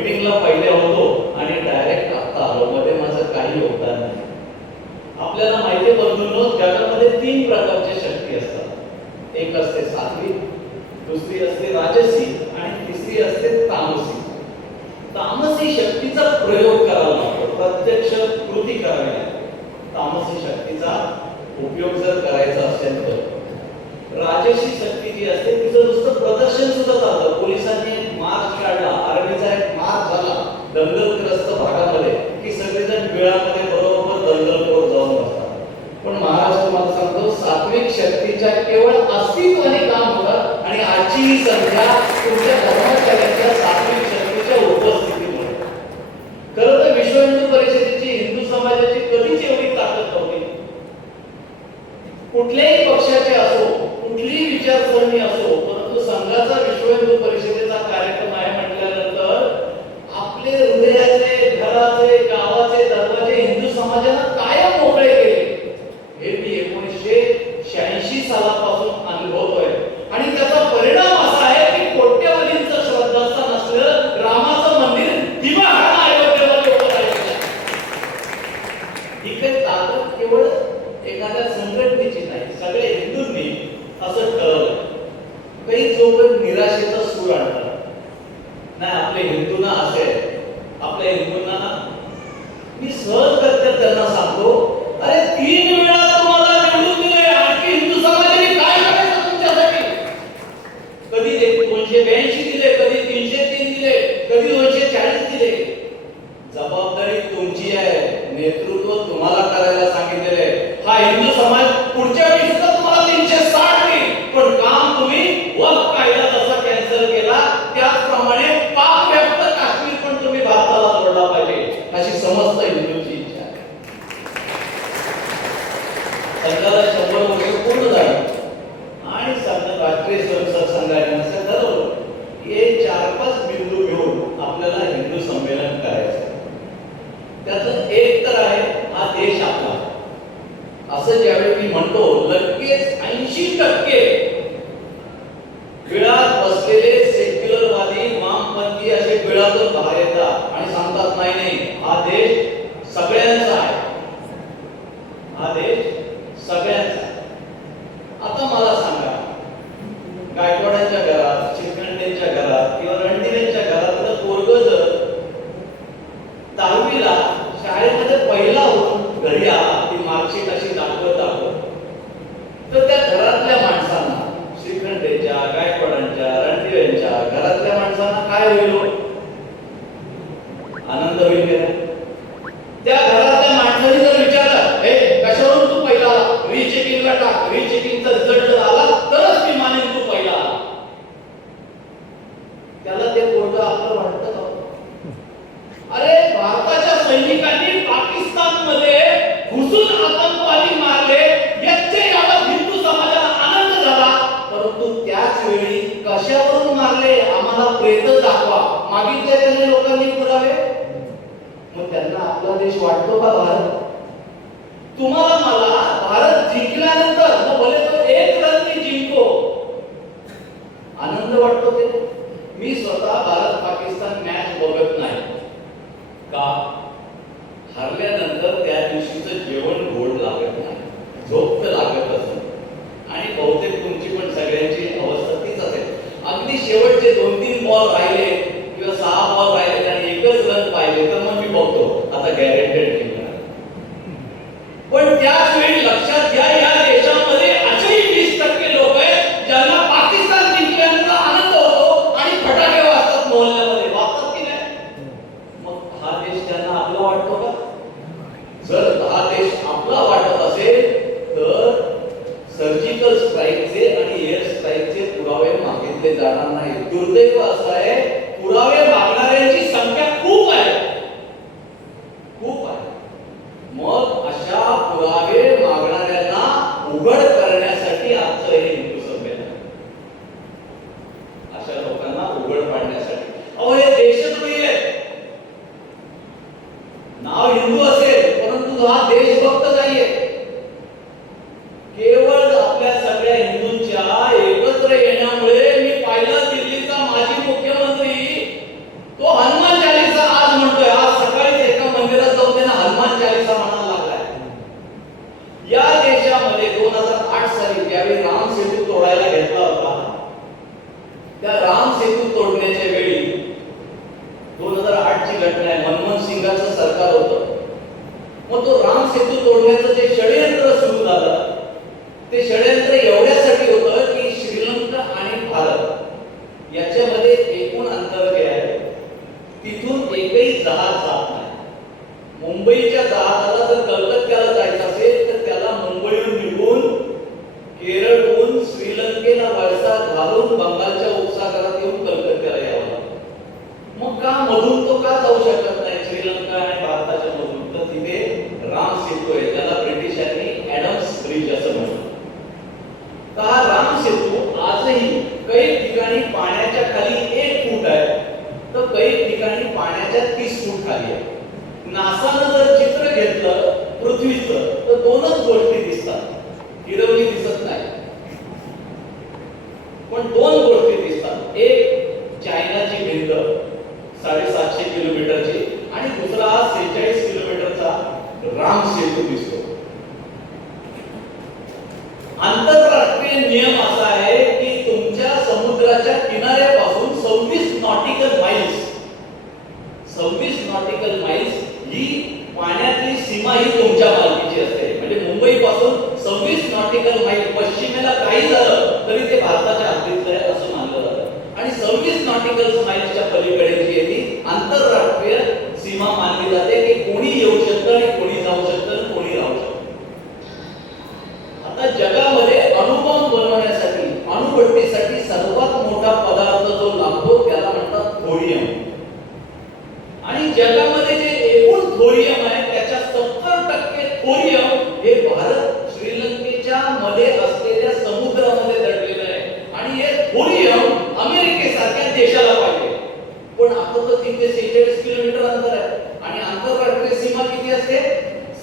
मीटिंगला पहिले होतो आणि डायरेक्ट आता आलो, मध्ये माझं काही योगदान नाही. आपल्याला माहिती बंधूंनो, जगामध्ये 3 प्रकारच्या शक्ती असतात. एक असते सात्विक, दुसरी असते राजसी आणि तिसरी असते तामसी. तामसी शक्तीचा प्रयोग करावा लागतो, प्रत्यक्ष कृती करावी लागते. तामसी शक्तीचा उपयोग जर करायचा असेल तर राजसी शक्ती जी असते तिचं नुसतं प्रदर्शन सुद्धा चालतं. पोलिसांनी मार्च काढला, आर्मीचा एक मार्च झाला दंगलग्रस्त भागामध्ये की सगळेजण बिळामध्ये बरोबर दंगलखोर जाऊन बसतात. पण महाराज तुम्हाला सांगतो, सात्विक शक्तीच्या केवळ अस्तित्वाने काम होतं आणि आजची ही संख्या तुमच्या धर्माचार्यांच्या सात्विक शक्तीच्या उपस्थितीमुळे. खरं तर विश्व हिंदू परिषदेची, हिंदू समाजाची कधीच एवढी ताकद नव्हती. कुठल्याही पक्षाचे असो, कुठलीही विचारसरणी असो, परंतु संघाचा विश्व हिंदू परिषदेचा कार्यक्रम आहे म्हटल्यानंतर आपले हृदयाचे, घराचे, गावाचे दरवाजे हिंदू समाजाला कायम मोकळे केले. हे मी 1986 सालापासून अनुभवतोय आणि त्याचा परिणाम असा आहे की कोट्यवधींचं श्रद्धास्थान असलेलं रामाचं मंदिर दिवाळा अयोध्येमध्ये उभं राहिलं. ही काही ताकद केवळ एखाद्या संघटनेची नाही, सगळे हिंदूंनी असं ठरवलं. काही लोक निराशेचा सूर आणतात, नाही आपले हिंदूंना असेल, आपल्या हिंदूंना मी सहज करते त्यांना सांगतो, अरे 3 वेळा तुम्हाला निवडून दिले, आणखी हिंदू समाजाने काय करायचं तुमच्यासाठी? कधी 282 दिले, कधी 303 दिले, कधी 240 दिले. जबाबदारी तुमची आहे, नेतृत्व तुम्हाला करायला सांगितलेले. हा हिंदू समाज पुढच्या वेळी सुद्धा तुम्हाला 360 देईल, पण काम तुम्ही वक्फ कायदा जसा कॅन्सल केला त्याचप्रमाणे पाक व्याप्त काश्मीर पण तुम्ही भारताला जोडला पाहिजे, अशी समस्त हिंदूंची इच्छा आहे. संघाला 100 वर्ष पूर्ण झाली आणि संघ राष्ट्रीय स्वयंसेवक संघाने असं ठरवलं हे 4-5 बिंदू घेऊन आपल्याला हिंदू संमेलन करायचं. त्यातलं एक तर आहे हा देश आपला. असं ज्यावेळी मी म्हणतो, लगेच 80% बिळात बसलेले सेक्युलरवादी, वामपंथी असे बिळातून बाहेर येतात आणि सांगतात नाही नाही हा देश सगळ्यांचा आहे, हा देश सगळ्यांचा. आता मला सांगा, गायकवाडांच्या घरात, चिखंडेंच्या घरात किंवा रणदिवेंच्या घरातलं पोरगं जर 10वीला शाळेमध्ये पहिला होऊन घरी आला, ती मार्कशीट अशी दाखवत तर त्या घरातल्या माणसांना, श्रीखंडेच्या, गायकवाडांच्या, रणदिवेंच्या घरातल्या माणसांना काय होईल? आनंद होईल का? त्या घरातल्या माणसाने जर विचारलं, हे कशावरून तू पहिला आला? रिचेकिंगला टाक, रिचेकिंगचा रिझल्ट जर आला तरच मी मानेन तू पहिला आला. त्याला ते पोरगं आपलं वाटतं का? अरे भारताच्या सैनिकांनी पाकिस्तानमध्ये घुसून आतंकवादी मारले, याचे याला हिंदू समाजाला आनंद झाला, परंतु त्याच वेळी कशावरून मारले आम्हाला प्रेत दाखवा मागितले त्याने लोकांनी पुरावे. मग त्यांना आपला देश वाटतो का भारत? तुम्हाला मला भारत जिंकल्यानंतर मग भले तो 1 रननी जिंको, आनंद वाटतो ते. मी स्वतः भारत पाकिस्तान मॅच बघत नाही का? हरल्यानंतर त्या दिवशीचं जेवण गोड लागत नाही, झोप तर लागत असत. आणि बहुतेक तुमची पण सगळ्यांची अवस्था तीच असेल. अगदी शेवटचे 2-3 बॉल राहिले किंवा 6 बॉल राहिले आणि 1च रन पाहिजे तर मग मी बघतो आता गॅरेंटेड जिंकणार. पण त्याच वेळी लक्षात घ्या, या देशामध्ये असेही 20% लोक आहेत ज्यांना पाकिस्तान जिंकल्यानंतर आनंद होतो आणि फटाके वाजतात मोहल्ल्यामध्ये, वाजतात की नाही? मग हा देश त्यांना आपला वाटतो का? जर हा देश आपला वाटत असेल तर सर्जिकल स्ट्राईकचे आणि एअर स्ट्राईकचे पुरावे मागितले जाणार नाही. दुर्दैव असं आहे, पुरावे मागणाऱ्यांची संख्या खूप आहे, खूप आहे. मग अशा पुरावे मागणाऱ्यांना उघड करण्यासाठी आजचं हे हिंदू संमेलन, अशा लोकांना उघड पाडण्यासाठी. अहो हे देशद्रोही आहेत. नाव हिंदू असेल परंतु हा देशभक्त नाहीये. केवळ आपल्या सगळ्या हिंदूंच्या एकत्र येण्यामुळे मी पाहिलं, दिल्लीचा माजी मुख्यमंत्री तो हनुमान त्या राम सेतू तोडण्याच्या वेळी 2008 ची घटना आहे, मनमोहन सिंगाचं सरकार होतं. मग तो राम सेतू तोडण्याचं जे षडयंत्र सुरू झालं, ते षडयंत्र एवढ्यासाठी होतं की श्रीलंका आणि भारत याच्यामध्ये एकूण अंतर जे आहे तिथून एकही जहाज जात नाही. मुंबईच्या जहाजाला जर कलकत्त्याला जायचं असेल तर त्याला मुंबईहून निघून केरळहून श्रीलंकेला वळसा घालून बंगालच्या उपसागरात येऊन कलकत्त्याला यावं लागतं. मग का मधून तो का जाऊ शकत नाही श्रीलंका आणि भारताच्या मधून? तर तिथे राम सेतू आहे, त्याला ब्रिटिशांनी ॲडम्स ब्रिज असं म्हणतात. तर हा राम सेतू आजही काही ठिकाणी पाण्याच्या खाली 1 फूट आहे, तर काही ठिकाणी पाण्याच्या 30 फूट खाली आहे. नासानं जर चित्र घेतलं पृथ्वीचं तर 2च गोष्टी दिसतात, हिरवली दिसत नाही. पण 2 गोष्टी दिसतात. एक चायनाची भिंत 750 किलोमीटरची आणि दुसरा 46 किलोमीटरचा राम सेतू दिसतो. आंतरराष्ट्रीय नियम असा आहे की तुमच्या समुद्राच्या किनाऱ्यापासून 26 नॉटिकल माइल्स ही पाण्यातली सीमा ही तुमच्या मालकीची असते. म्हणजे मुंबई पासून 26 नॉटिकल माइल पश्चिमेला काही झालं तरी ते भारताच्या हद्दीतलं आहे असं मानलं जातं. आणि 26 नॉटिकल माइल्सच्या पलीकडे जी आहे ती आंतरराष्ट्रीय सीमा मानली जाते की कोणी येऊ शकतं आणि कोणी जाऊ शकतं आणि कोणी राहू शकतं. आता जगामध्ये अणुबॉम्ब बनवण्यासाठी, अणुभट्टीसाठी सर्वात मोठा पदार्थ जो लागतो त्याला म्हणतात थोरियम. आणि जगामध्ये जे एकूण थोरियम आहे त्याच्या 70% थोरियम हे भारत श्रीलंकेच्या मध्ये असलेल्या समुद्रामध्ये दडलेलं आहे. आणि हे थोरियम अमेरिकेसारख्या देशाला पाहिजे. पण आता तर तिथे 46 किलोमीटर अंतर आहे आणि आंतरराष्ट्रीय सीमा किती असते?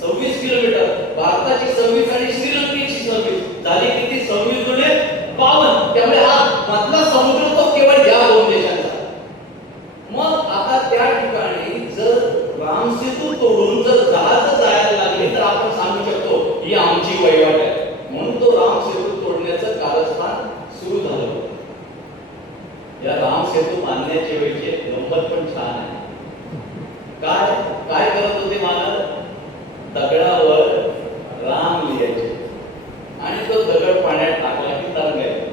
26 किलोमीटर. भारताची 26 आणि श्रीलंकेची 26 झाली किती? 26 गुणे 52. त्यामुळे हा मधला समुद्र तो केवळ या 2 देशांचा. मग आता त्या ठिकाणी जर राम सेतू तोडून जर जहाज जायला लागली तर आपण सांगू शकतो ही आमची वहिवाट आहे. म्हणून तो राम सेतू तोडण्याचं कारस्थान सुरू झालं होतं. या राम सेतू बांधण्याच्या वेळची गंमत पण छान आहे. काय काय करत होते मानव? दगडावर राम लिहायचे आणि तो दगड पाण्यात टाकला की तरंगायचा.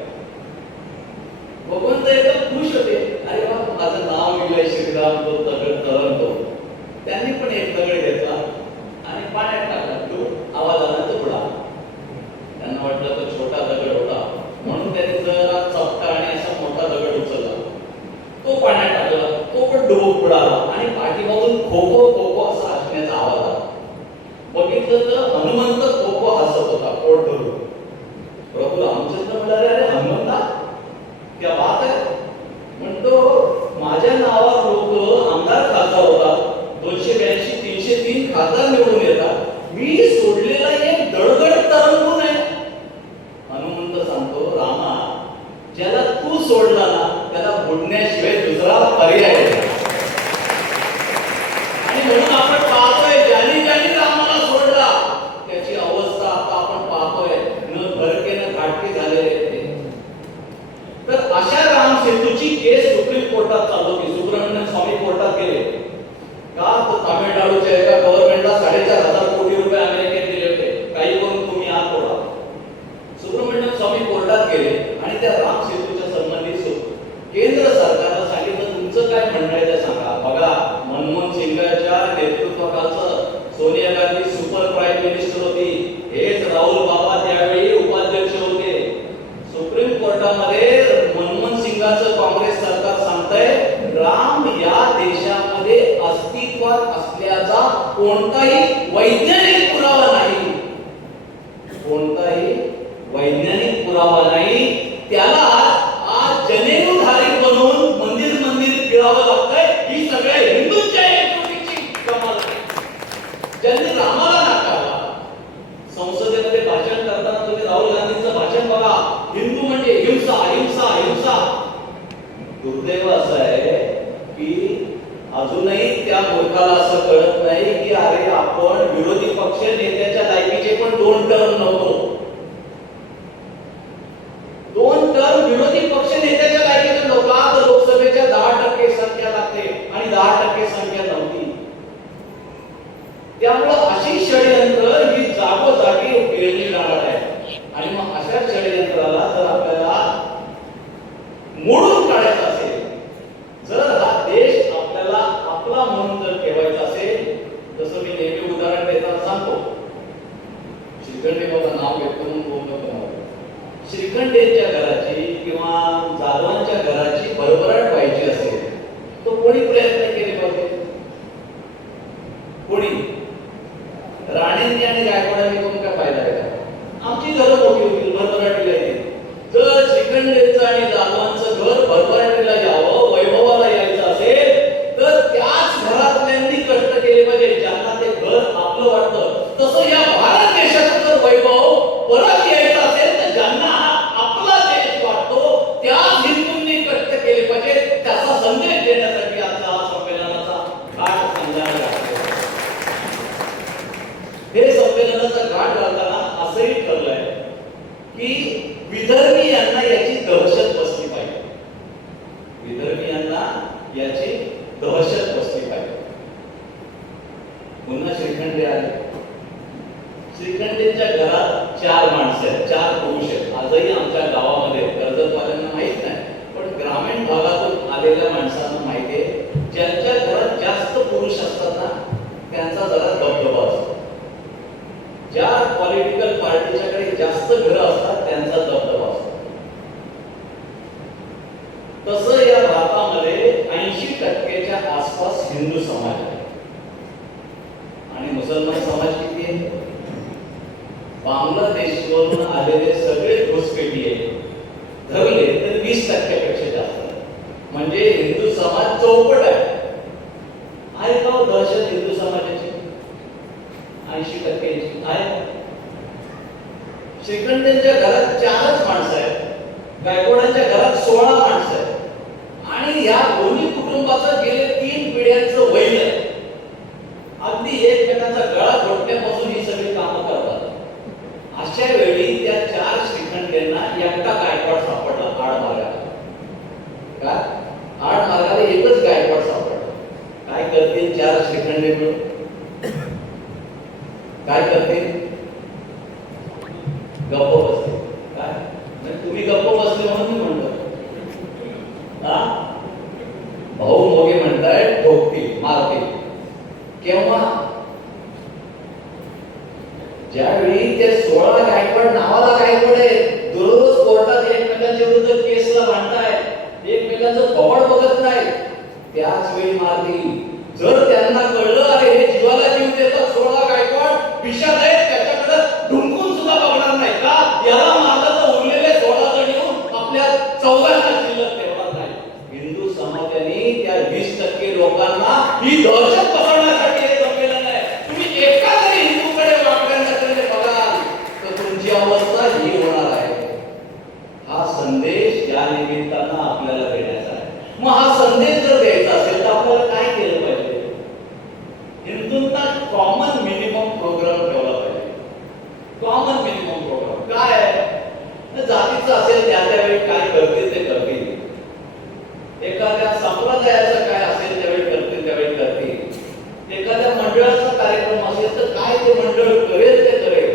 भगवंत एकदम खुश होते, अरे वा माझं नाव लिहिलंय श्रीराम, तो दगड तरंगतो. त्यांनी पण एक दगड घेतला आणि पाण्यात टाकला, तो आवाजाने तो बुडाला. त्यांना वाटलं तो छोटा दगड होता म्हणून त्यांनी जरा चपटा आणि असा मोठा दगड उचलला, तो पाण्यात टाकला, तो पण डुबूक बुडाला आणि पाठीमागून खो खो खो खो असा हसण्याचा आवाज आला. बघितलं तर हनुमंत खो खो हसत होता पोट धरून. प्रभू रामचंद्र म्हणाले, अरे हनुमंता क्या बात आहे? म्हणतो माझ्या नावावर लोक आमदार खासदार होतात, 282 303 खासदार निवडून येतात, मी सोडलेला एक दडगड तरंगू नये. हनुमंत सांगतो, रामा ज्याला तू सोडला ना त्याला बुडण्याशिवाय दुसरा पर्याय नाही. आणि म्हणून आपण पाहतोय ज्यांनी रामाला सोडला त्याची अवस्था आता आपण पाहतोय, न भरके न घाटके झालेले. तर अशा राम सेतूची केस सुप्रीम कोर्टात चालू होती. सुब्रमण्यम स्वामी कोर्टात गेले का? तर तामिळनाडूच्या एका गव्हर्नमेंटला 4,500 कोटी रुपये अमेरिकेत दिले होते, काही करून तुम्ही हा तोडा. सुब्रमण्यम स्वामी कोर्टात गेले आणि त्या राम सेतूच्या संबंधित केंद्र सरकारला सांगितलं तुमचं काय म्हणणं आहे ते सांगा. बघा मनमोहन सिंगाच्या नेतृत्वाखालचं Sonia Gandhi super prime minister होती, हेच राहुल बाबा त्यावेळी उपाध्यक्ष होते. सुप्रीम कोर्टामध्ये मनमोहन सिंगाचं काँग्रेस सरकार सांगतंय राम या देशामध्ये अस्तित्वात असल्याचा कोणताही वैज्ञानिक पुरावा नाही, कोणताही वैज्ञानिक पुरावा नाही. त्याला आज जनेऊधारी बनवून मंदिर फिरावं लागतंय. ही सगळ्या हिंदूंच्या एकजुटीची कमाल आहे. ज्यांनी रामाला नाकारला, संसदेमध्ये भाषण करताना तुम्ही राहुल गांधींचं भाषण बघा, हिंदू म्हणजे हिंसा हिंसा हिंसा. दुर्दैव असं आहे की अजूनही त्या मूर्खाला असं कळत नाही की अरे आपण विरोधी पक्ष नेत्याच्या लायकीचे पण 2 टर्म नव्हतो. 2 टर्म विरोधी पक्ष नेत्याच्या लायकीचे नव्हतो. मोडून काढायचा असेल, जर हा देश आपल्याला आपला म्हणून जर ठेवायचा असेल, जसं मी नेहमी उदाहरण देताना सांगतो, श्रीखंडे बाबा नाव घेतो म्हणून बोलतो, श्रीखंडेच्या घराची किंवा जाधवांच्या घराची भरभराट व्हायची असेल तो कोणी प्रयत्न केले पाहिजे? कोणी? राणेंनी आणि गायकवाडांनी कोण काय फायदा केला? आमची घरं मोठी होतील, भरभराटीला येतील. जर श्रीखंडेचं आणि जाधवांचं घर भरभराटीला यावं, वैभवाला यायचं असेल, तर त्याच घरातल्यांनी कष्ट केले पाहिजे ज्यांना ते घर आपलं वाटतं. तसं या भारत देशाचं जर वैभव परत यायचं असेल तर ज्यांना आपला देश वाटतो त्याच हिंदूंनी कष्ट केले पाहिजे. त्याचा संदेश देण्यासाठी आजचा हा संमेलनाचा घाट सांगण्यात लागतो. हे संमेलनाचा घाट घालताना असंही ठरलंय की विदर्भीयांना याची दहशत बसली पाहिजे. विदर्भीयांना याची दहशत बसली पाहिजे. पुन्हा श्रीखंडे आले. श्रीखंडेच्या घरात 4 माणसं आहेत, 4 पुरुष आहेत. आजही आमच्या गावामध्ये कर्जतवाल्यांना माहित नाही, पण ग्रामीण भागातून आलेल्या माणसांना माहिती आहे, ज्यांच्या घरात जास्त पुरुष असतात ना त्यांचा जरा दबदबा असतो. ज्या पॉलिटिकल पार्टीच्याकडे जास्त घरं असतात त्यांचा दबदबा असतो. तसं या भारतामध्ये 80% आसपास हिंदू समाज आहे आणि मुसलमान समाज किती आहे? बांगलादेशवरून आलेले सगळे घुसपेटी आहे, धरले तर 20% जास्त. म्हणजे हिंदू समाज चौपट आहे. का दहशत हिंदू समाजाची 80% आहे? श्रीखंडेंच्या घरात 4च माणसं आहेत, गायकवाडांच्या घरात 16 माणसं आहेत आणि या दोन्ही कुटुंबाचं गेले 3 पिढ्यांचं वैर आहे. अगदी एकमेकांचा गळा घोटण्यापासून ही सगळी कामं करतात. अशा वेळी त्या 4 श्रीखंडेंना एकटा गायकवाड सापडला आडमार्गाला. का? आडमार्गाला एकच गायकवाड सापडला. काय करतील 4 श्रीखंडे मिळून? काय करतील? गप्प बसतील. काय तुम्ही गप्प बसले म्हणून मी म्हणतो, भाऊ मोगे म्हणताय ठोकतील, मारतील. केव्हा? ज्यावेळी ते 16 गायकवाड नावाला गायकवाड आहे, दररोज कोर्टात एकमेकांच्या विरुद्ध केसला भांडतायत, एकमेकांचं कवड बघत नाही, त्याच वेळी मारतील. जर त्यांना कळलं अरे हे जीवाला जीव देतात 16 गायकवाड विषाद आहेत, त्याच्याकडे ढुंकून सुद्धा बघणार नाही का, याला मारलं तर उरलेले 16 जण येऊन आपल्या 14 शिल्लक ठेवणार नाही. हिंदू समाजाने त्या 20% लोकांना ही दहशत पसरवण्यासाठी हे संमेलन आहे. तुम्ही एका जरी हिंदूकडे वाकड्यांकडे बघाल तर तुमची अवस्था ही होणार आहे. हा संदेश या निमित्तानं आपल्याला देण्याचा आहे. मग हा संदेश जर द्यायचा असेल तर आपल्याला काय केलं पाहिजे? हिंदूंना कॉमन मिनिमम प्रोग्राम ठेवला पाहिजे. कॉमन मिनिमम प्रोग्राम काय आहे? जातीचं असेल त्यावेळी काय करतील ते करतील, एखाद्या संप्रदायाचं काय असेल त्यावेळी करतील त्यावेळी करतील, एखाद्या मंडळाचा कार्यक्रम असेल तर काय ते मंडळ करेल ते करेल.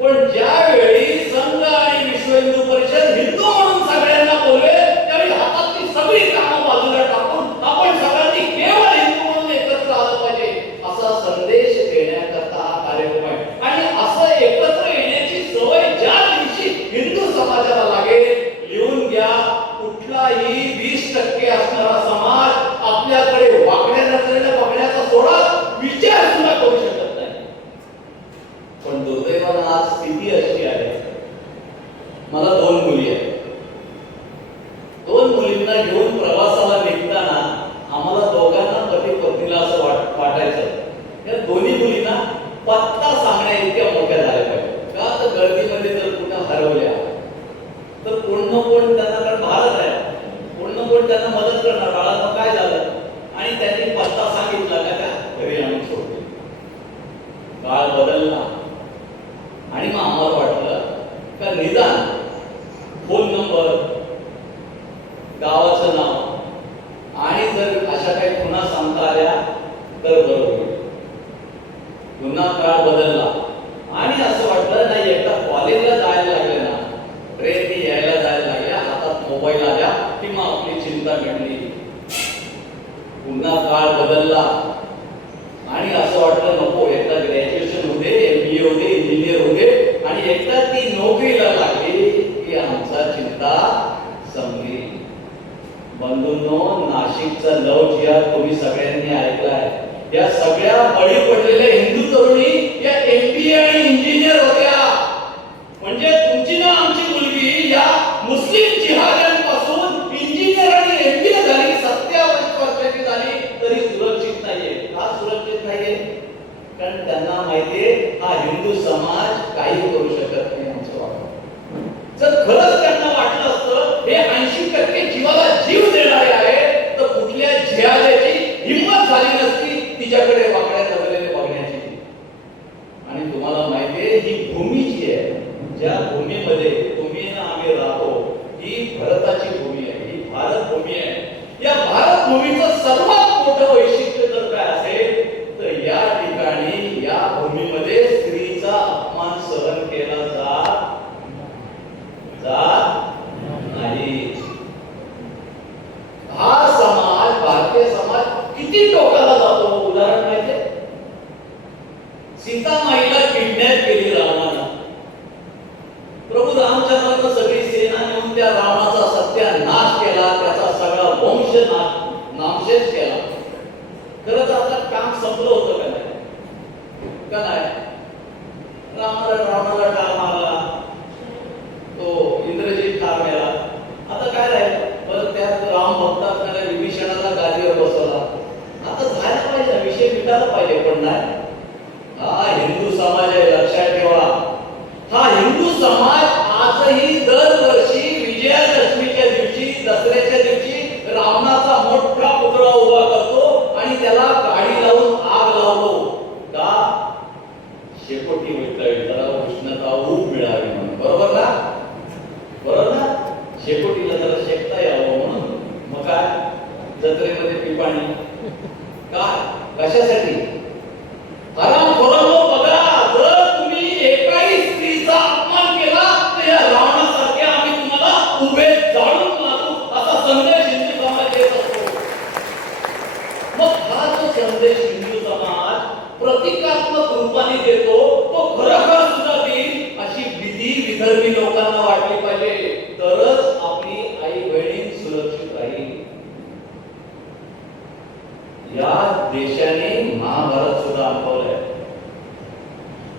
पण ज्यावेळी संघ आणि विश्व हिंदू परिषद हिंदू म्हणून सगळ्यांना बोलवेल त्यावेळी हातातली सगळी कामं बाजूला टाकून आपण सगळ्यांनी केवळ हिंदू म्हणून एकत्र आलं पाहिजे असा संदेश देण्याकरता हा कार्यक्रम आहे. आणि असं एकत्र येण्याची सवय ज्या दिवशी हिंदू समाजाला लागेल, लिहून घ्या, कुठलाही 20% असणारा समाज आपल्याकडे वाकड्या नजरेने बघण्याचा सोडा विचार सुद्धा करू शकत नाही. पण दुर्दैवानं आज स्थिती अशी आहे, मला 2 मुली आहेत. 2 मुलींना घेऊन प्रवासाला निघताना आम्हाला दोघांना पती पत्नीला असं वाटायचं या दोन्ही मुलींना पत्ता सांगण्या इतक्या मोठ्या झाल्या पाहिजे. का तर गर्दीमध्ये जर कुठं हरवल्या तर कोण न कोण त्यांना, कारण भारत आहे, कोण न कोण त्यांना मदत करणार. बाळांना काय झालं आणि त्यांनी पत्ता सांगितला का त्या घरी आणून सोडले. काळ बदलला आणि मग आम्हाला वाटलं का निदान फोन नंबर, गावाचं नाव आणि जर अशा काही खुणा सांगता आल्या तर बरोबर. पुन्हा काळ बदलला आणि असं वाटलं नाही, एकदा कॉलेजला जायला लागले ना, ट्रेननी यायला जायला लागल्या, हातात मोबाईल आल्या की चिंता घडली. पुन्हा काळ बदलला आणि असं वाटलं नको, एकदा ग्रॅज्युएशन होते, MBA होते, इंजिनियर होते आणि एकदा ती नोकरीला लागली की आमचा चिंता संपली. बंधूंनो, नाशिकचा लव जिहाद तुम्ही सगळ्यांनी ऐकलाय. या सगळ्या बळी पडलेल्या हिंदू तरुणी या MBA आणि इंजिनियर होत्या. म्हणजे तुमची ना आमची मुलगी या मुस्लिम जिहाद्यांपासून इंजिनियर आणि MBA झाली, 27 वर्षाची झाली तरी सुरक्षित नाहीये. का सुरक्षित नाहीये? कारण त्यांना माहितीये हा हिंदू समाज काही करू शकत नाही आमचं वाटतं. जर खरंच त्यांना वाटलं असतं हे 80% जीवाला जीव देणारे आहे तर कुठल्या जिहाद्याची हिंमत झाली नसती तिच्याकडे वाकड्या नजरेने बघण्याची. आणि तुम्हाला माहितीये ही भूमी जी आहे, ज्या भूमीमध्ये तुम्ही ना आम्ही राहतो, ही भारताची भूमी आहे, ही भारत भूमी आहे. या भारत भूमीचं सर्वात मोठं वैशिष्ट्य जर काय असेल तर या ठिकाणी या भूमीमध्ये स्त्रीचा अपमान सहन केला जात नाही. हा समाज, भारतीय समाज किती टोकाला जातो. उदाहरण माहितीये, सीतामाईला किडनॅप केली रावणानं. प्रभू रामचंद्रानं सगळी सेना नेऊन त्या रावणाचा सत्यानाश केला, त्याचा सगळा वंश नामशेष केला. खरंच आपलं काम संपलं होतं का नाही? का नाही? रावणाला ठार मारला, तो इंद्रजित ठार गेला. आता काय राहिलं? परत त्यात राम भक्त असणाऱ्या विभीषणाला गादीवर बसवला. आता झालं पाहिजे, विषय मिटायला पाहिजे, पण नाही. हा हिंदू समाज आहे, लक्षात ठेवा. हा हिंदू समाज आजही दरवर्षी विजयादशमीच्या दिवशी, दसऱ्याच्या दिवशी रावणाचा मोठा पुतळा उभा करतो आणि त्याला गाडी लावून आग लावतो. का? शेकोटी वितळली, जरा उष्णता ऊब मिळावी म्हणून. बरोबर ना? बरोबर ना? शेकोटीला जरा शेकता यावं म्हणून. मग काय? जत्रेमध्ये पिपाणी. काय? कशासाठी? हरामखोरांनो बघा, जर तुम्ही एकाही स्त्रीचा अपमान केला तर या रावणासारखे आम्ही तुम्हाला उभे जाळून मारू, असा संदेश हिंदू समाज देत असतो. मग हा जो संदेश हिंदू समाज प्रतिकात्मक रूपाने देतो तो खरोखर सुद्धा देईल अशी भीती विदर्भी लोकांना वाटली पाहिजे, तरच आपली आई बहिणी सुरक्षित राहील. या देशाने महाभारत सुद्धा अनुभवलंय.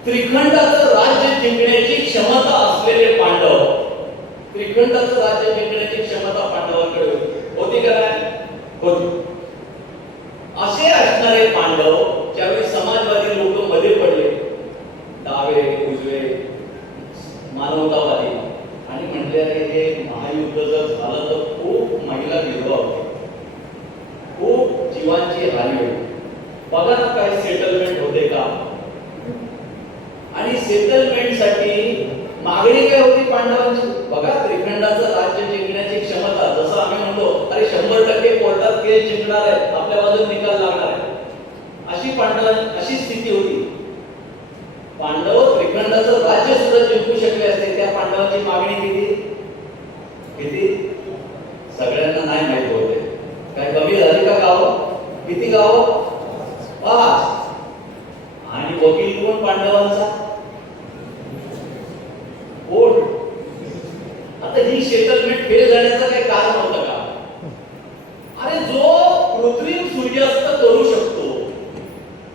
त्रिखंडाचं राज्य जिंकण्याची क्षमता असलेले पांडव, त्रिखंडाचं राज्य जिंकण्याची क्षमता पांडवांकडे होती का नाही? होती. असे असणारे पांडव ज्यावेळी समाजवादी लोक मध्ये पडले, डावे उजवे मानवतावादी, आणि म्हटले हे महायुद्ध जर झालं तर खूप महिला विधवा होत्या, खूप जीवांची हानी होती. बघा ना काही सेटलमेंट होते का? आणि सेटलमेंट साठी मागणी काय होती पांडवांची? बघा, त्रिखंडाचं राज्य जिंकण्याची क्षमता, जसं आम्ही म्हणतो अरे 100% कोर्टात केस जिंकणार आहे, आपल्या बाजूने निकाल लागणार आहे, अशी स्थिती होती. पांडव त्रिखंडाचं राज्य सुद्धा जिंकू शकले असते. त्या पांडवांची मागणी किती सगळ्यांना नाही माहित होते. काय कमी झाली का गाव? किती गाव? 5. आणि वकील कोण पांडवांचा? कोण? आता ही सेटलमेंट फेल जाण्याचं काही कारण होतं का? अरे जो कृत्रिम सूर्यास्त करू शकतो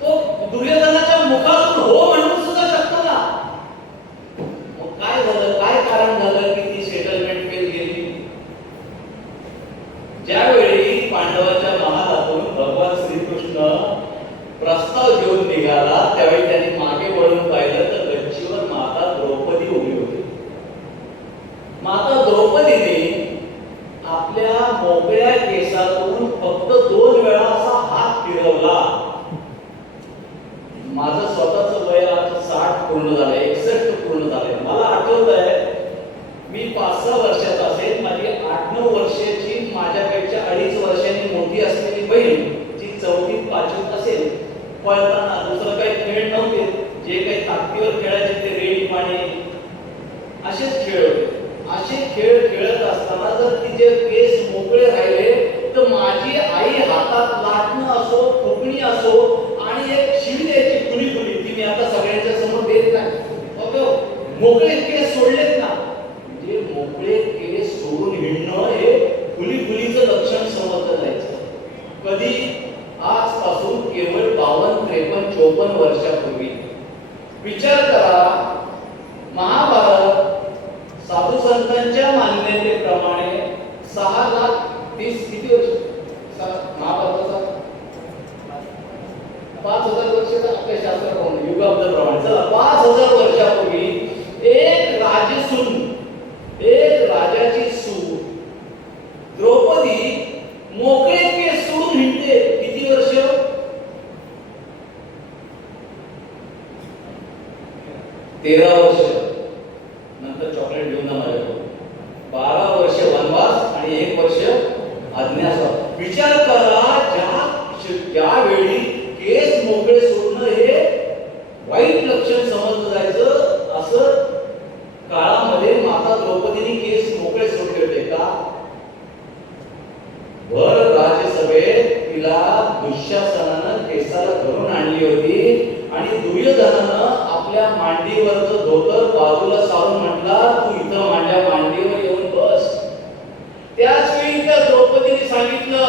तो दुर्योधनाच्या मुखातून हो म्हणून सुद्धा शकतो ना. मग काय झालं? काय कारण झालं की ती सेटलमेंट फेल गेली? ज्यावेळी पांडवाच्या महालातून भगवान श्रीकृष्ण प्रस्ताव घेऊन निघाला त्यावेळी त्यांनी मागे वळून पाहिलं तर गच्चीवर माता द्रौपदी उभी होती. माता द्रौपदीने आपल्या मोकळ्या केसातून फक्त 2 वेळा असा हात फिरवला. माझं स्वतःचं वय आता 60 पूर्ण झालंय, 61 पूर्ण झालंय. मला आठवतंय मी 5-6 वर्षाचा असेल, माझी 8-9 वर्षाची माझ्यापेक्षा 2.5 वर्षांनी मोठी असलेली बहीण जी 4थी-5वीत असेल, पळताना दुसरं काही खेळ नव्हते, जे काही ताकदीवर खेळायचे ते रेडी पाणी असेच खेळ होते. असे खेळ खेळत असताना जर तिचे केस मोकळे राहिले तर माझी आई हातात लाटणं असो, फुकणी असो आणि एक शिवी द्यायची खुली खुली, ती मी आता सगळ्यांच्या समोर देत नाही. मोकळे केस सोडलेत ना, म्हणजे मोकळे केस सोडून हिंडणं हे खुली खुलीचं लक्षण समजलं जायचं. कधी? आजपासून केवळ 52, 53, 54 वर्षापूर्वी. विचार करा, महाभारत साधू संतांच्या मान्यतेप्रमाणे 6,30,000 किती वर्ष महाभारताचा 5,000 वर्षाचा आपल्या शास्त्राप्रमाणे युगाब्दाप्रमाणे चला 5,000 वर्षापूर्वी एक राजसून, एक राजाची सून द्रौपदी मोकळे केस सोडून हिंडते. किती वर्ष? 13 वर्ष. नंतर चॉकलेट घेऊन जा माझ्याकडून. 12 वर्ष वनवास आणि 1 वर्ष अज्ञातवास. विचार करा, ज्यावेळी केस मोकळे सोडणं हे वाईट लक्षण समजलं जायचं, असं काळामध्ये माता द्रौपदीने केस मोकळे सोडले होते का? भर राज्यसभेत तिला दुःशासनानं केसाला धरून आणली होती आणि दुर्योधनानं आपल्या मांडीवरचं धोतर बाजूला सारून म्हटला, तू इथं माझ्या मांडीवर येऊन बस. त्याच वेळी त्या द्रौपदीने सांगितलं,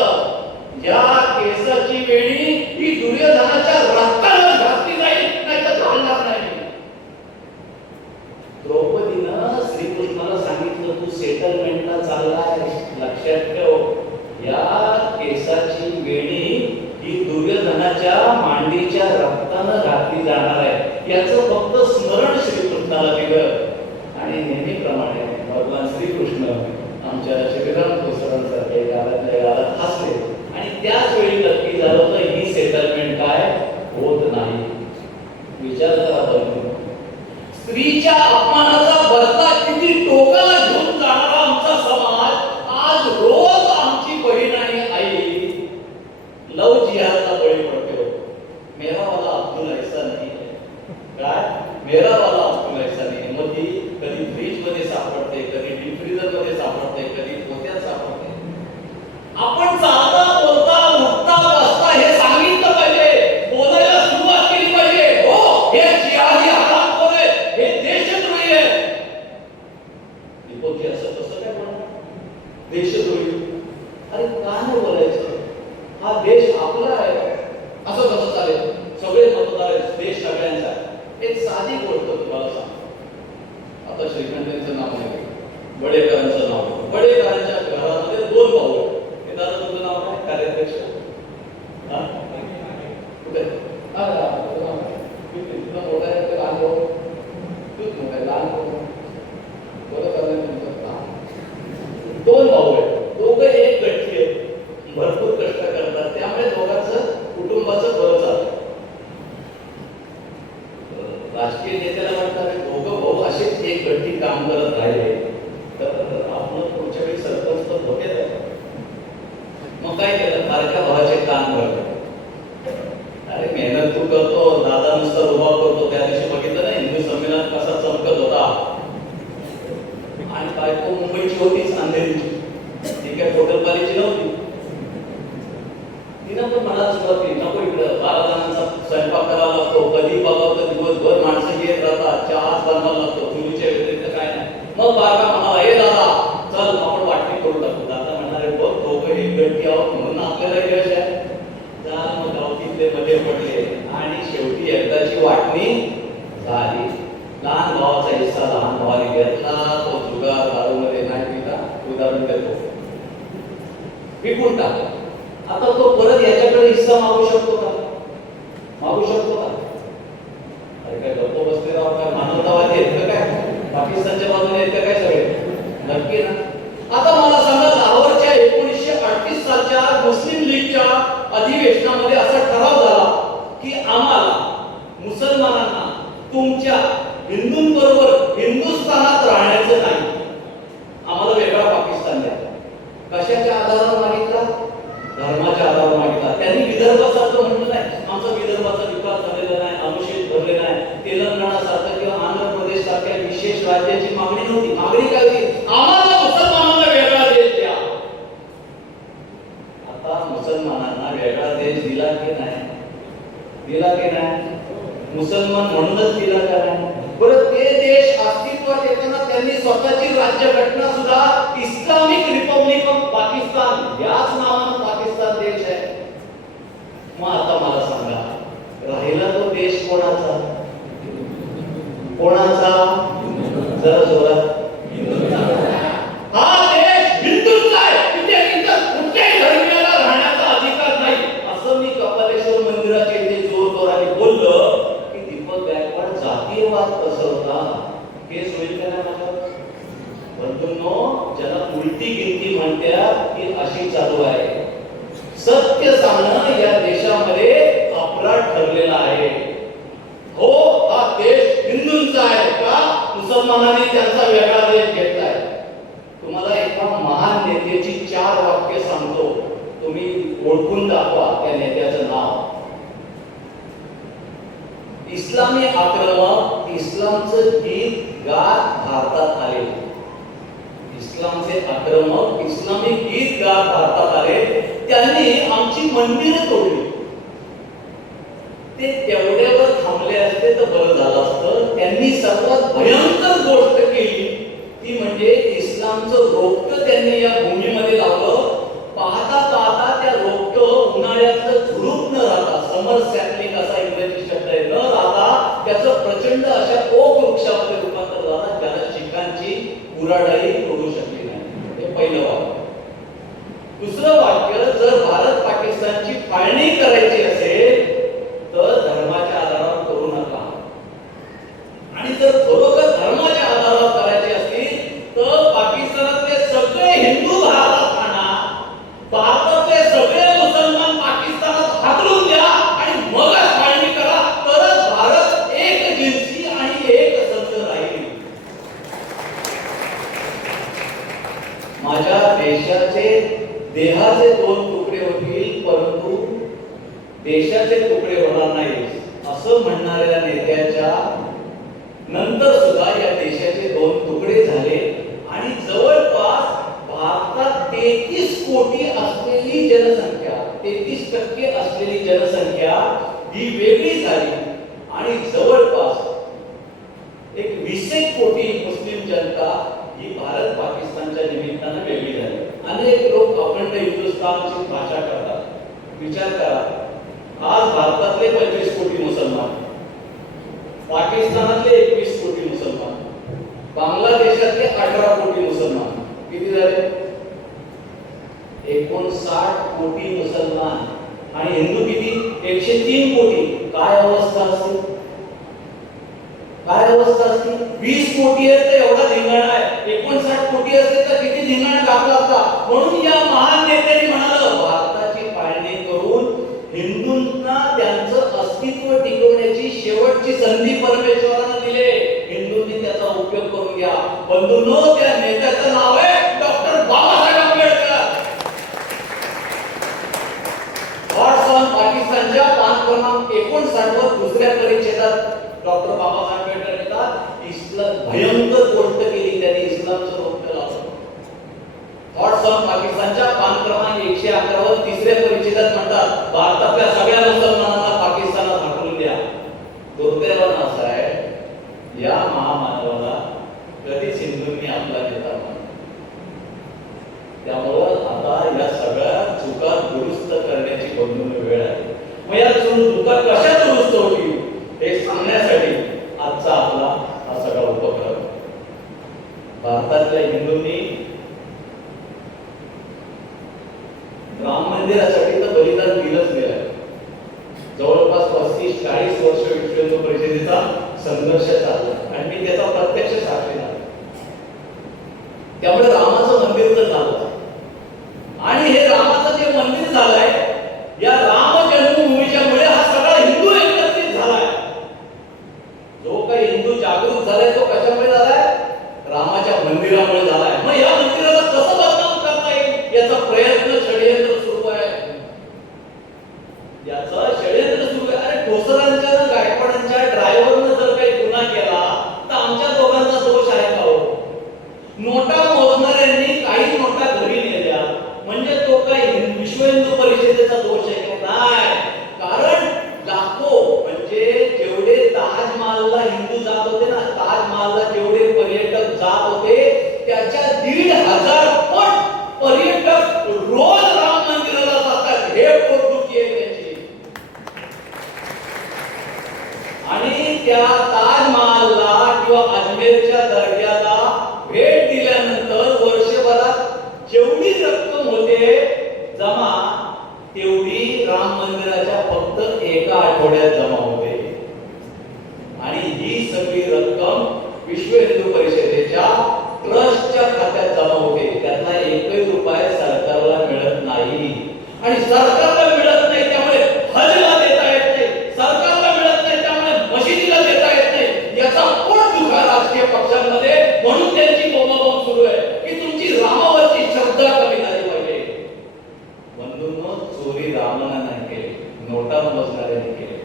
या केसाची वेणी ही दुर्योधनाच्या रक्तानं घातली जाईल, नाहीतर घालणार नाही. द्रौपदीनं श्रीकृष्णाला सांगितलं, तू सेटलमेंटला चाललाय, लक्षात ठेव, या केसाची वेणी ही दुर्योधनाच्या मांडीच्या रक्तानं घातली जाणार आहे. याचं फक्त स्मरण श्रीकृष्णाला दिलं आणि नेहमीप्रमाणे भगवान श्रीकृष्ण आमच्या श्रीराम कोसरांसारखे गालात हसले आणि त्याच वेळी नक्की झालं तर ही सेटलमेंट काय होत नाही. विचार करा बघून, स्त्रीच्या अपमानाचा बदला किती टोकाला घेऊन जाणारा आमचा समाज आज रोज आमची बहीण आणि आई लव जिहादला बळी पडते. मेरा वाला अब्दुल ऐसा नाही है. काय? मेरा वाला अब्दुल ऐसा नाही. मग ती कधी फ्रीज मध्ये सापडते, कधी डीप फ्रीजर मध्ये सापडते, कधी पोत्यात सापडते. आपण चालता बोलता उठता बसता हे सांगितलं पाहिजे, बोलायला सुरुवात केली पाहिजे. हो, हे जिहादी हरामखोर आहे, हे देशद्रोही आहे. दीपकजी असं कसं काय म्हणणार? देशद्रोही? अरे का नाही बोलायचं? हा देश आपला आहे. असं कसं चालेल? सगळे मतदार आहेत, देश सगळ्यांचा. एक साधी गोष्ट तुम्हाला सांग. आता श्रीखंडांचं नाव नाही, वडेकरांचं नाव. वडेकरांच्या घरामध्ये 2 भाऊ. हे दादा तुझं नाव काय? कार्याध्यक्ष कुठे? तुला मोठा आहे का लहान भाऊ? तूच मोठा आहे, लहान भाऊ बरोबर. 2 भाऊ आहेत, दोघं एक गठ्ठी आहेत, भरपूर कष्ट करतात, त्यामुळे दोघांचं कुटुंबाचं बरं चालतं. राजकीय नेत्याला वाटतं दोघं भाऊ असेच एक गठ्ठी काम करत राहिले तर आपण पुढच्या वेळी सरपंच तर होते. मग काय केलं? बारक्या भावाचे काम करतो. अरे मेहनत तू करतो, दादा नुसता उभा करतो. त्या दिवशी बघितलं नाही हिंदू संमेलनात कसा चमकत होता. आणि बायको मुंबईची होतीच, अंधेरीची. ती काय पोटलपालीची नव्हती. तिनं पण मला सुरुवात केली, नको इकडं 12 जणांचा स्वयंपाक करावा लागतो, कधी बघावं दिवसभर माणसं येत राहतात, चहाच बनवावा लागतो, चुलीच्या व्यतिरिक्त काय नाही. मग बारका म्हणाला, हे दादा चल आपण वाटणी करू टाकू. दादा म्हणणारे बघ दोघं एक गट्टी आहोत म्हणून आपल्याला यश आहे. चाल मग गावतीतले मध्ये पडले आणि शेवटी एकदाची वाटणी झाली. लहान भावाचा हिस्सा लहान भावाने घेतला. तो जुगार दारूमध्ये नाही पिता, उदाहरण देतो, विकून टाकला. आता तो परत याच्याकडे हिस्सा मागू शकतो का? मागू शकतो का? अरे काय गप्प बसले राहू? काय मानवतावादी आहेत का? काय पाकिस्तानच्या बाजूने आहेत का काय सगळे? नक्की ना. आता मला सांगा, लाहोरच्या 1938 सालच्या मुस्लिम लीगच्या अधिवेशनामध्ये असा ठराव झाला की आम्हाला मुसलमानांना तुमच्या हिंदूंबरोबर हिंदुस्थानात राहण्याचं नाही, आम्हाला वेगळा पाकिस्तान द्या. कशाच्या आधारावर मागितला? धर्माच्या आधारावर मागितला. त्यांनी विदर्भासारखं म्हटलं नाही, आमचा विदर्भाचा विकास झालेला नाही, अनुसूचित भरले नाही. तेलंगणा सारखं किंवा आंध्र प्रदेश सारख्या विशेष राज्याची मागणी नव्हती. मागणी काय होती? आम्हाला मुसलमानांना वेगळा देश द्या. दिला की नाही? मुसलमान म्हणूनच दिला का नाही? बरं, ते देश अस्तित्वात येताना त्यांनी स्वतःची राज्यघटना सुद्धा इस्लामिक रिपब्लिक ऑफ पाकिस्तान याच नावानं पाकिस्तान देश आहे. मग आता मला सांगा, राहिला तो देश कोणाचा? कोणाचा? जरा जोरात. हा देश हिंदूंचा आहे. तिथे इतर कुठल्याही धर्मियाला राहण्याचा अधिकार नाही, असं मी कपालेश्वर मंदिराच्या इथे जोरजोराने बोललो की दीपक गायकवाड जातीयवाद पसरवता. केस होईल का नाही माझ्यावर? बंधूंनो, ज्याला उलटी गिनती म्हणतात की अशी चालू आहे. सत्य सांगणं या देशामध्ये अपराध ठरलेला आहे. हो, हा देश हिंदूंचा आहे का मुसलमानांनी त्यांचा वेगळा देश घेतलाय? तुम्हाला एका महान नेत्याची 4 वाक्य सांगतो, तुम्ही ओळखून दाखवा त्या नेत्याचं नाव. इस्लामी आक्रमक इस्लामचं गीत गात भारतात आले. इस्लामचे आक्रमक इस्लामी गीत गात भारतात आले. त्यांनी आमची मंदिरं तोडली. ते तेवढ्यावर थांबले असते तर बरं झालं असतं. त्यांनी सर्वात भयंकर गोष्ट केली ती म्हणजे इस्लामचं रोपटं त्यांनी या भूमीमध्ये लावलं. पाहता पाहता त्या रोपटं उन्हाळ्यातलं झुडूप न राहता, समर सॅपलिंग असा इंग्रजी शब्द आहे, न राहता त्याचं प्रचंड अशा ओक वृक्षामध्ये रूपांतर झालं, ज्याला शिखांची कुऱ्हाडही तोडू शकली नाही. हे पहिलं वाक्य. दुसरं वाक्य, जर भारत पाकिस्तानची फाळणी करायची असेल तर धर्माच्या आधारावर करू नका. आणि जर खरोखर धर्माच्या आधारावर करायचे असतील तर पाकिस्तानातले सगळे हिंदू भारतात आणा, भारतातले सगळे मुसलमान पाकिस्तानात हाकलून द्या आणि मगच फाळणी करा. तरच भारत एक जिन्सी आणि एक संघ राहील. माझ्या देशाचे देहाचे 2 तुकडे होतील, परंतु देशाचे तुकडे होणार नाही, असं म्हणणाऱ्या नेत्याच्या नंतर सुद्धा या देशाचे 2 तुकडे झाले. आणि जवळपास भारतात 33 कोटी असलेली जनसंख्या, 33% असलेली जनसंख्या ही वेगळी झाली. आणि जवळपास एक 20 कोटी मुस्लिम जनता ही भारत पाकिस्तानच्या निमित्तानं वेगळी झाली. अनेक लोक अखंड हिंदुस्थानची भाषा करतात. विचार करा, आज भारतातले 25 कोटी मुसलमान, पाकिस्तानातले 21 कोटी मुसलमान, बांगलादेशातले 18 कोटी मुसलमान, किती झाले? 59 कोटी मुसलमान. आणि हिंदू किती? 103 कोटी. काय अवस्था असते? काय अवस्था असते? 20 कोटी आहे तर एवढा धिंगाणा आहे, 59 कोटी असते तर किती धिंगाणा घातला असता. म्हणून या महान नेत्यांनी म्हणालं, भारताची फाळणी करून हिंदूंना त्यांचं अस्तित्व टिकवण्याची शेवटची संधी परमेश्वरानं दिले. हिंदूंनी त्याचा उपयोग करून घ्या. बंधूंनो, त्या नेत्याचं नाव आहे doctor Babasaheb Ambedkar. Thoughts on पाकिस्तानच्या पान क्रमांक 59 वर दुसऱ्या परिच्छेदात डॉक्टर बाबासाहेब आंबेडकर येतात. इस्लाम भयंकर गोष्ट केली त्यांनी, इस्लामचं रोपटं लावलं. थॉट्स ऑन पाकिस्तानच्या पान क्रमांक 111 वर तिसऱ्या परिच्छेदात म्हणतात, भारतातल्या सगळ्या मुसलमानांना पाकिस्तानात हटवून द्या. दुर्दैवानं असं आहे, या महामानवाला कधीच हिंदूंनी आपला नेता मानला. त्यामुळं आता या सगळ्या चुका दुरुस्त करण्याची बंधूंनो वेळ आहे. मग या चुका कशा दुरुस्त होतील हे सांगण्यासाठी आजचा आपला हा सगळा उपक्रम. भारतातल्या हिंदूंनी राम मंदिरासाठी तर बलिदान दिलंच गेलं. जवळपास 35-40 वर्ष विश्व हिंदू परिषदेचा संघर्ष चालला आणि मी त्याचा प्रत्यक्ष साक्षीदार. त्यामुळे रामाचं मंदिर तर झालं. आणि हे रामाचं जे मंदिर झालंय, या राम जन्मभूमीच्या मुळे हा सगळा हिंदू एकत्रित झालाय. जो काही हिंदू जागृत झालाय तो कशामुळे झालाय? रामाच्या मंदिरामुळे झालाय. मग या मंदिराला कसं बदनाम करता येईल याचा प्रयत्न, षडयंत्र सुरू आहे. याचा षडयंत्र सुरू आहे. अरे, ठोसरांच्या गायकवाडांच्या ड्रायव्हरनं जर काही गुन्हा केला तर आमच्या दोघांचा दोष आहे का हो? नोटा मोजणाऱ्यांनी काही नोटा घरी नेल्या म्हणजे तो काही विश्व हिंदू परिषदेचा दोष आहे का? नाही. कारण लाखो तेवढी राम मंदिराच्या फक्त एका आठवड्यात जमा होते. आणि ही सगळी रक्कम विश्व हिंदू परिषदेच्या ट्रस्टच्या खात्यात जमा होते. त्यातला एकही रुपया सरकारला मिळत नाही. आणि सरकारला मिळत नाही त्यामुळे हजला देता येत नाही, सरकारला मिळत नाही त्यामुळे मशिदीला देता येत नाही. याचा कोण दुखा राजकीय पक्षांमध्ये. म्हणून त्यांची बोंबाबोंब सुरू आहे की तुमची रामावरची श्रद्धा कमी झाली पाहिजे. बंधूंनो, चोरी रामाने नाही केली, नोटा मोजणाऱ्याने केली.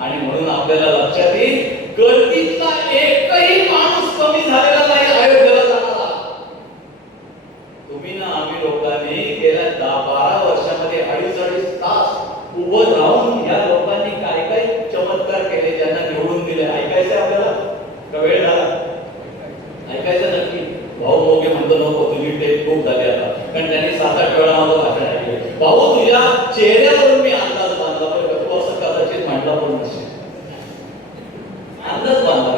आणि म्हणून आपल्याला लक्षात येईल गर्दीतला एकही माणूस कमी झालेला नाही अयोध्येला जाणारा. तुम्ही ना आम्ही लोकांनी गेल्या 10-12 वर्षामध्ये 2.5 तास उभं राहून या लोकांनी काय काय चमत्कार केले, ज्यांना निवडून दिले. ऐकायचं आपल्याला का वेळ झाला? ऐकायचं नक्की. भाऊ मोगे म्हणतो नको, तुझी टेप खूप झाली आता, कारण त्यांनी 7-8 वेळा माझं भाषण ऐकले. भाऊ तुझ्या चेहऱ्यावरून मी अंदाज बांधला, पण तू असं कदाचित म्हटला पण नसेल. अंदाज बांधला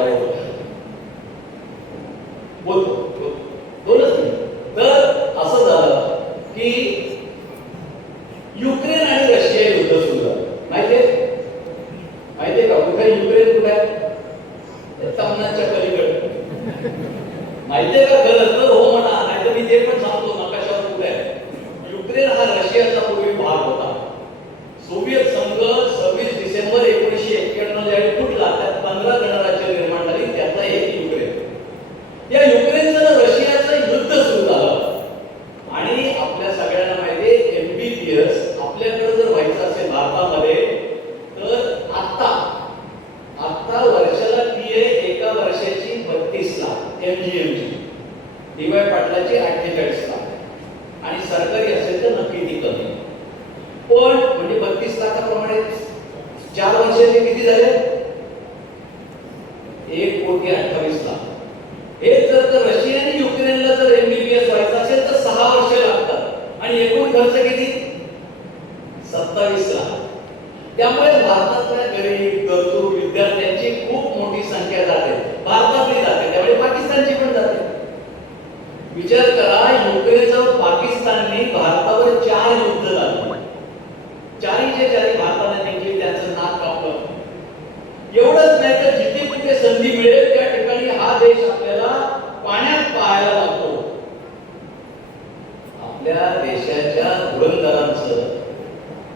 बोलतो बोलच नाही. तर असं झालं की युक्रेन आणि रशिया युद्ध सुरू झालं. माहितीये का कुठे युक्रेन कुठे आहे? तमनाच्या पलीकडे. माहितीये का? खरंच तर हो म्हणा, नाही तर मी ते पण सांगतो नकाशावर कुठे आहे. युक्रेन हा रशियाचा पूर्वी भाग होता. सोव्हिएत संघ 26 डिसेंबर 1991 ज्यावेळी फुटला, त्यात 15 गणराज्य निर्माण झाली, त्यातला एक युक्रेन. या युक्रेनचं रशियाचं युद्ध सुरू झालं. आणि आपल्या सगळ्यांना माहिती आहे MBBS आपल्याकडे जर व्हायचं असेल भारतामध्ये तर आता वर्षाला फी आहे एका वर्षाची 32 लाख MGMची, DY पाटलाची 48 लाख, आणि सरकारी असेल तर नक्की ती कमी. पण म्हणजे 32 लाखाप्रमाणे 4 वर्षाचे किती झाले? 1,28,00,000. हे जर रशिया आणि युक्रेनला जर MBBS व्हायचं असेल तर 6 वर्ष लागतात. आणि एकूण खर्च किती? 27 लाख. त्यामुळे भारतातल्या गरीब गरजू विद्यार्थ्यांची खूप मोठी संख्या जाते, भारतातली जाते, त्यामुळे पाकिस्तानची पण जाते. विचार करा, युक्रेनचं पाकिस्तानने भारतावर 4 युद्ध झाले. चारीचे चारी भारताने जिंकले, त्यांचं नाक कापलं. एवढंच नाही तर जिथे कुठे संधी मिळेल त्या ठिकाणी हा देश आपल्याला पाण्यात पाहायला लागतो. आपल्या देशाच्या धुरंधरांचं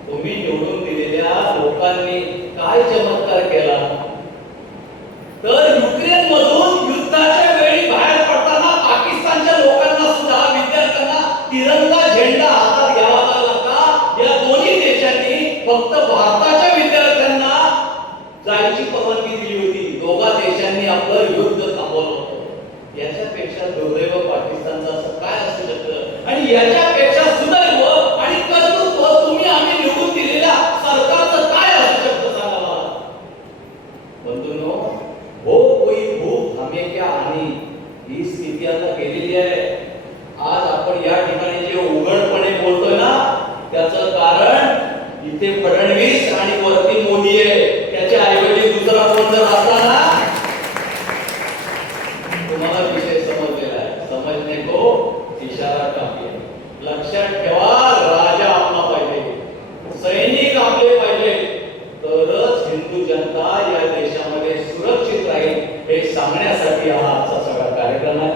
तुम्ही निवडून दिलेल्या लोकांनी काय चमत्कार केला? तर युक्रेन मधून युद्धाच्या वेळी बाहेर पडताना पाकिस्तानच्या लोकांना सुद्धा, विद्यार्थ्यांना तिरंगा झेंडा हातात घ्यावा लागला का? या दोन्ही देशांनी फक्त भारताच्या विद्यार्थ्यांना जायची परवानगी दिली होती. दोघा देशांनी आपलं युद्ध थांबवलं होतं. याच्यापेक्षा दुर्दैव पाकिस्तानचं असं काय असू शकतं? आणि याच्यापेक्षा सुदैव आणि कर्तृत्व तुम्ही आम्ही निवडून दिलेल्या सरकारचं काय असू शकतं सांगा मला. बंधूंनो, हो कोई भूख हमें क्या हानी, ही स्थिती आता गेलेली आहे. आज आपण या ठिकाणी जे उघडपणे बोलतोय ना, त्याचं कारण इथे फडणवीस आणि वरती मोदी आहे. त्याच्या ऐवजी दुसरा कोण जर असला ना, तुम्हाला विषय समजलेला आहे. समजणे को इशारा काफी आहे. लक्षात ठेवा, राजा आपला पाहिजे, सैनिक आपले पाहिजे, तरच हिंदू जनता या देशामध्ये सुरक्षित राहील. हे सांगण्यासाठी हा आजचा सगळा कार्यक्रम आहे.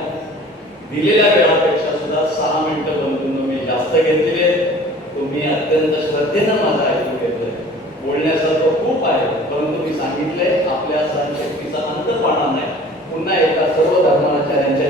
दिलेल्या वेळापेक्षा सुद्धा 6 मिनिटं बंधूंनो मी जास्त घेतलेले. तुम्ही अत्यंत श्रद्धेनं माझं ऐकून घेतलंय. बोलण्यासारखं खूप आहे, परंतु मी सांगितलंय आपल्या सहनशक्तीचा अंत पाहणार नाही. पुन्हा एका सर्व धर्माचार्यांच्या